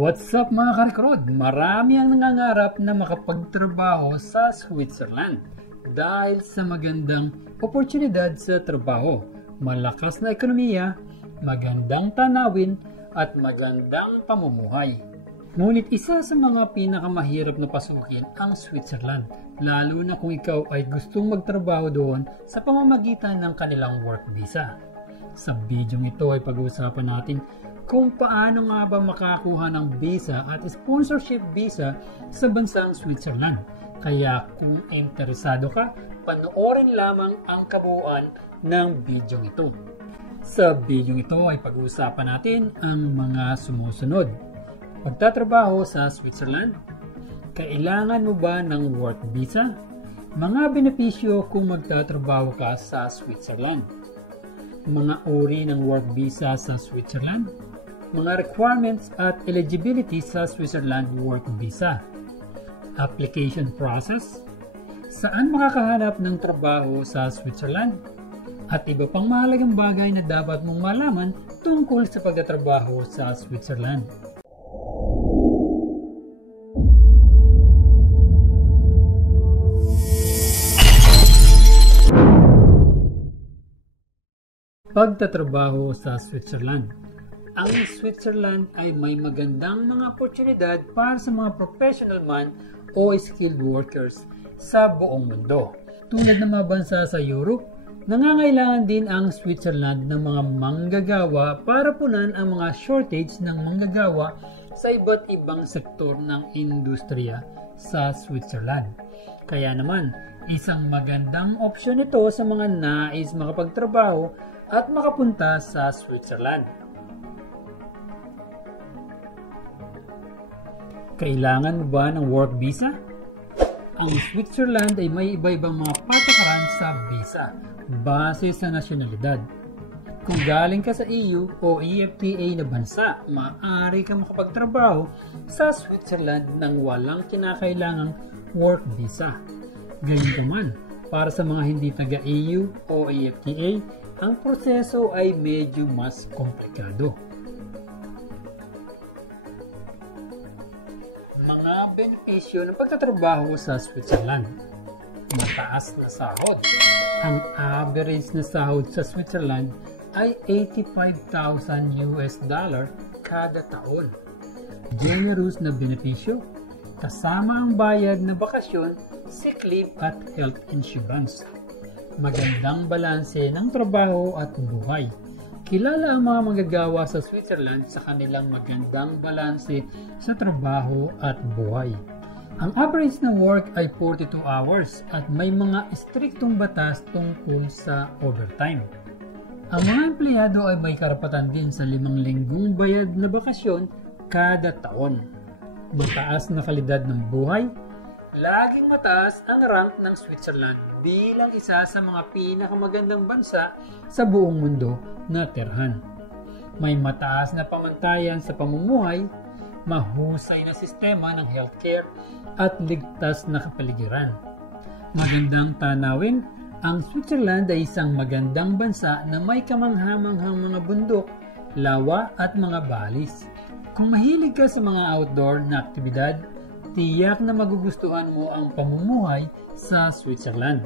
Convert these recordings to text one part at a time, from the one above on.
What's up mga ka-recruit? Marami ang nangangarap na makapagtrabaho sa Switzerland dahil sa magandang oportunidad sa trabaho, malakas na ekonomiya, magandang tanawin at magandang pamumuhay. Ngunit isa sa mga pinakamahirap na pasukin ang Switzerland, lalo na kung ikaw ay gustong magtrabaho doon sa pamamagitan ng kanilang work visa. Sa video ito ay pag-uusapan natin kung paano nga ba makakuha ng visa at sponsorship visa sa bansang Switzerland. Kaya kung interesado ka, panoorin lamang ang kabuuan ng video ito. Sa video ito ay pag-uusapan natin ang mga sumusunod. Pagtatrabaho sa Switzerland, kailangan mo ba ng work visa? Mga benepisyo kung magtatrabaho ka sa Switzerland. Mga uri ng work visa sa Switzerland. Mga requirements at eligibility sa Switzerland work visa. Application process. Saan makakahanap ng trabaho sa Switzerland? At iba pang mahalagang bagay na dapat mong malaman tungkol sa pagtatrabaho sa Switzerland. Pagtatrabaho sa Switzerland. Ang Switzerland ay may magandang mga oportunidad para sa mga professional man o skilled workers sa buong mundo. Tulad ng mga bansa sa Europe, nangangailangan din ang Switzerland ng mga manggagawa para punan ang mga shortage ng manggagawa sa iba't ibang sektor ng industriya sa Switzerland. Kaya naman, isang magandang opsyon ito sa mga nais makapagtrabaho at makapunta sa Switzerland. Kailangan mo ba ng work visa? Ang Switzerland ay may iba-ibang mga patakaran sa visa base sa nasyonalidad. Kung galing ka sa EU o EFTA na bansa, maaari ka makapagtrabaho sa Switzerland nang walang kinakailangang work visa. Gayunpaman, para sa mga hindi taga-EU o EFTA, ang proseso ay medyo mas komplikado. Mga benepisyo ng pagtatrabaho sa Switzerland. Mataas na sahod. Ang average na sahod sa Switzerland ay $85,000 kada taon. Generous na benepisyo, kasama ang bayad na bakasyon, sick leave at health insurance. Magandang balanse ng trabaho at buhay. Kilala ang mga manggagawa sa Switzerland sa kanilang magandang balanse sa trabaho at buhay. Ang average na work ay 42 hours at may mga istriktong batas tungkol sa overtime. Ang mga empleyado ay may karapatan din sa 5 linggong bayad na bakasyon kada taon. Mataas na kalidad ng buhay. Laging mataas ang rank ng Switzerland bilang isa sa mga pinakamagandang bansa sa buong mundo na tirhan. May mataas na pamantayan sa pamumuhay, mahusay na sistema ng healthcare at ligtas na kapaligiran. Magandang tanawin, ang Switzerland ay isang magandang bansa na may kamanghamanghang mga bundok, lawa at mga balis. Kung mahilig ka sa mga outdoor na aktibidad, tiyak na magugustuhan mo ang pamumuhay sa Switzerland.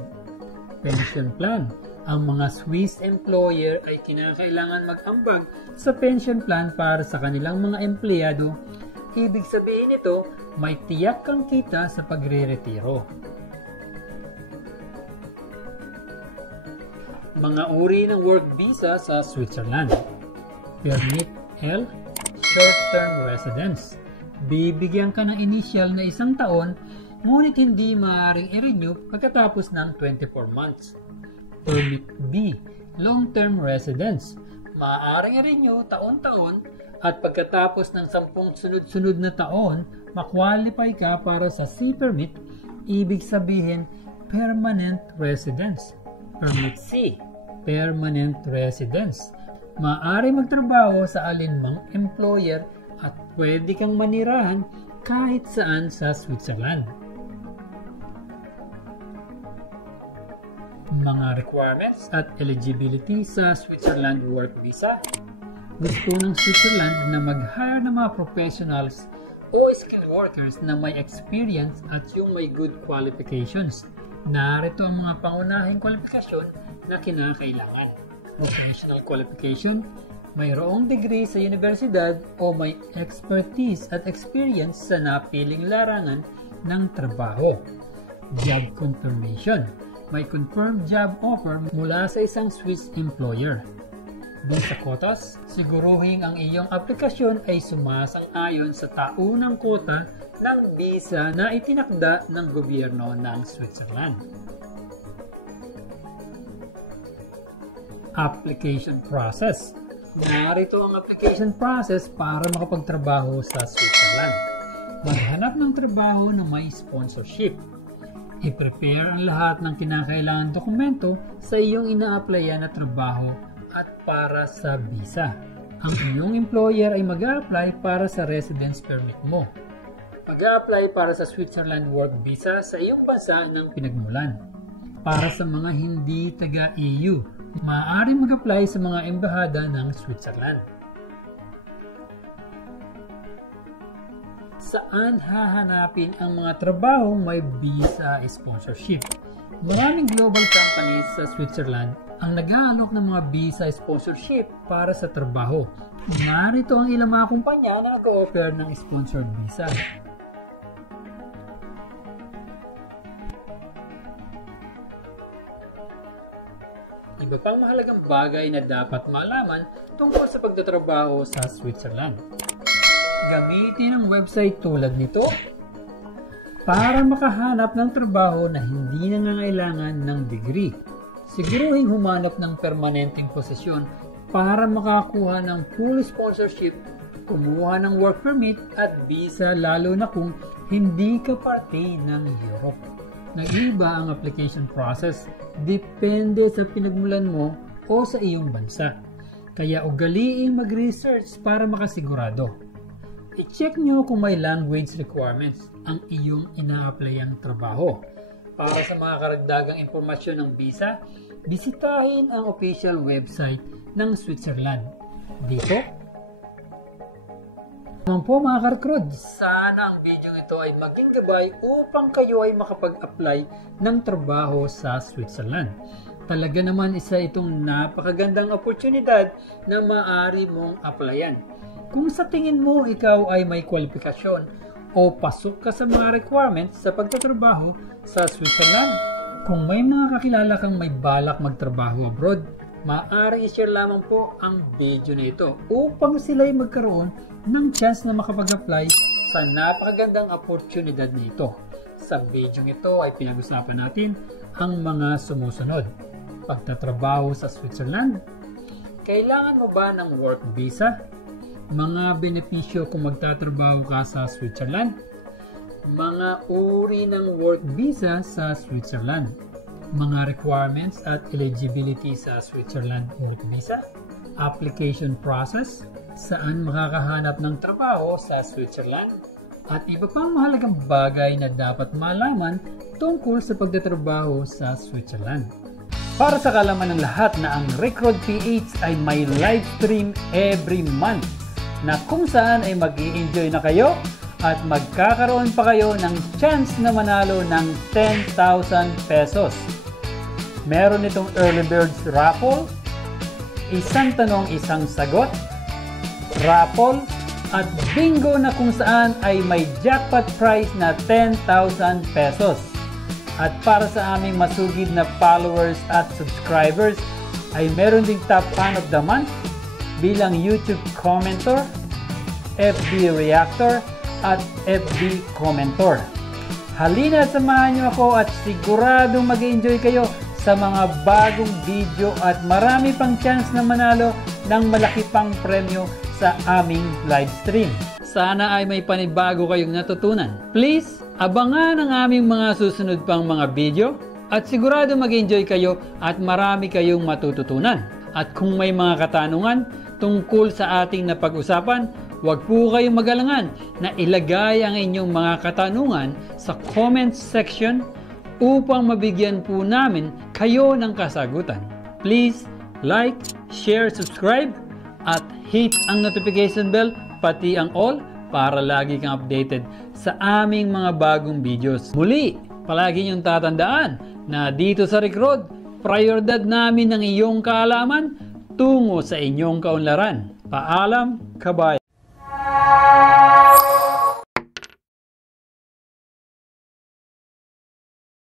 Pension plan. Ang mga Swiss employer ay kinakailangan mag-ambag sa pension plan para sa kanilang mga empleyado. Ibig sabihin nito, may tiyak kang kita sa pagre-retiro. Mga uri ng work visa sa Switzerland. Permit L, short-term residence. Bibigyan ka ng initial na 1 taon, ngunit hindi maaaring i-renew pagkatapos ng 24 months. Permit B, long-term residence. Maaaring i-renew taon-taon at pagkatapos ng 10 sunod-sunod na taon, makwalify ka para sa C permit, ibig sabihin permanent residence. Permit C, permanent residence. Maaari magtrabaho sa alinmang employer at pwede kang manirahan kahit saan sa Switzerland. Mga requirements at eligibility sa Switzerland Work Visa. Gusto ng Switzerland na mag-hire ng mga professionals o skilled workers na may experience at yung may good qualifications. Narito ang mga pangunahing kwalifikasyon na kinakailangan. Vocational qualification, mayroong degree sa universidad o may expertise at experience sa napiling larangan ng trabaho. Job confirmation, may confirmed job offer mula sa isang Swiss employer. Visa quotas, siguruhin ang iyong aplikasyon ay sumasang-ayon sa taunang quota ng visa na itinakda ng gobyerno ng Switzerland. Application process. Narito ang application process para makapagtrabaho sa Switzerland. Maghanap ng trabaho na may sponsorship. I-prepare ang lahat ng kinakailangan dokumento sa iyong ina-applyan na trabaho at para sa visa. Ang iyong employer ay mag-a-apply para sa residence permit mo. Mag-a-apply para sa Switzerland Work Visa sa iyong bansa ng pinagmulan. Para sa mga hindi taga-EU, maaari mag-apply sa mga embahada ng Switzerland. Saan hahanapin ang mga trabahong may visa sponsorship? Maraming global companies sa Switzerland ang nag-aalok ng mga visa sponsorship para sa trabaho. Narito ang ilang mga kumpanya na nag-offer ng sponsored visa. Iba pang mahalagang bagay na dapat malaman tungkol sa pagtatrabaho sa Switzerland. Gamitin ang website tulad nito para makahanap ng trabaho na hindi nangangailangan ng degree. Siguruhin humanap ng permanenteng posisyon para makakuha ng full sponsorship, kumuha ng work permit at visa lalo na kung hindi ka parte ng Europe. Nag-iba ang application process, depende sa pinagmulan mo o sa iyong bansa. Kaya ugaliing mag-research para makasigurado. I-check nyo kung may language requirements ang iyong ina-applyang trabaho. Para sa mga karagdagang impormasyon ng visa, bisitahin ang official website ng Switzerland. Dito, naman po mga karkrod, sana ang video ito ay maging gabay upang kayo ay makapag-apply ng trabaho sa Switzerland. Talaga naman isa itong napakagandang oportunidad na maaari mong applyan. Kung sa tingin mo ikaw ay may kwalifikasyon o pasok ka sa mga requirements sa pagtatrabaho sa Switzerland, kung may mga kakilala kang may balak magtrabaho abroad, maaari i-share lamang po ang video na ito upang sila ay magkaroon ng chance na makapag-apply sa napakagandang oportunidad na ito. Sa video ito ay pinag-usapan natin ang mga sumusunod. Pagtatrabaho sa Switzerland, kailangan mo ba ng work visa? Mga benepisyo kung magtatrabaho ka sa Switzerland, mga uri ng work visa sa Switzerland, mga requirements at eligibility sa Switzerland work visa, application process, saan makakahanap ng trabaho sa Switzerland, at iba pang mahalagang bagay na dapat malaman tungkol sa pagtatrabaho sa Switzerland. Para sa kalaman ng lahat na ang Recruit PH ay may live stream every month na kung saan ay mag-i-enjoy na kayo at magkakaroon pa kayo ng chance na manalo ng 10,000 pesos. Meron itong Early Birds Raffle, isang tanong isang sagot, raffle, at bingo na kung saan ay may jackpot prize na 10,000 pesos. At para sa aming masugid na followers at subscribers ay meron ding top fan of the month bilang YouTube commenter, FB reactor, at FB commenter. Halina at samahan nyo ako at siguradong mag-enjoy kayo sa mga bagong video at marami pang chance na manalo ng malaki pang premyo sa aming live stream. Sana ay may panibago kayong natutunan. Please, abangan ang aming mga susunod pang mga video at sigurado mag-enjoy kayo at marami kayong matututunan. At kung may mga katanungan tungkol sa ating napag-usapan, huwag po kayong mag-alangan na ilagay ang inyong mga katanungan sa comments section upang mabigyan po namin kayo ng kasagutan. Please like, share, subscribe at hit ang notification bell pati ang all para lagi kang updated sa aming mga bagong videos. Muli, palagi niyong tatandaan na dito sa Recruit, prioridad namin ang iyong kaalaman tungo sa inyong kaunlaran. Paalam, kabayan!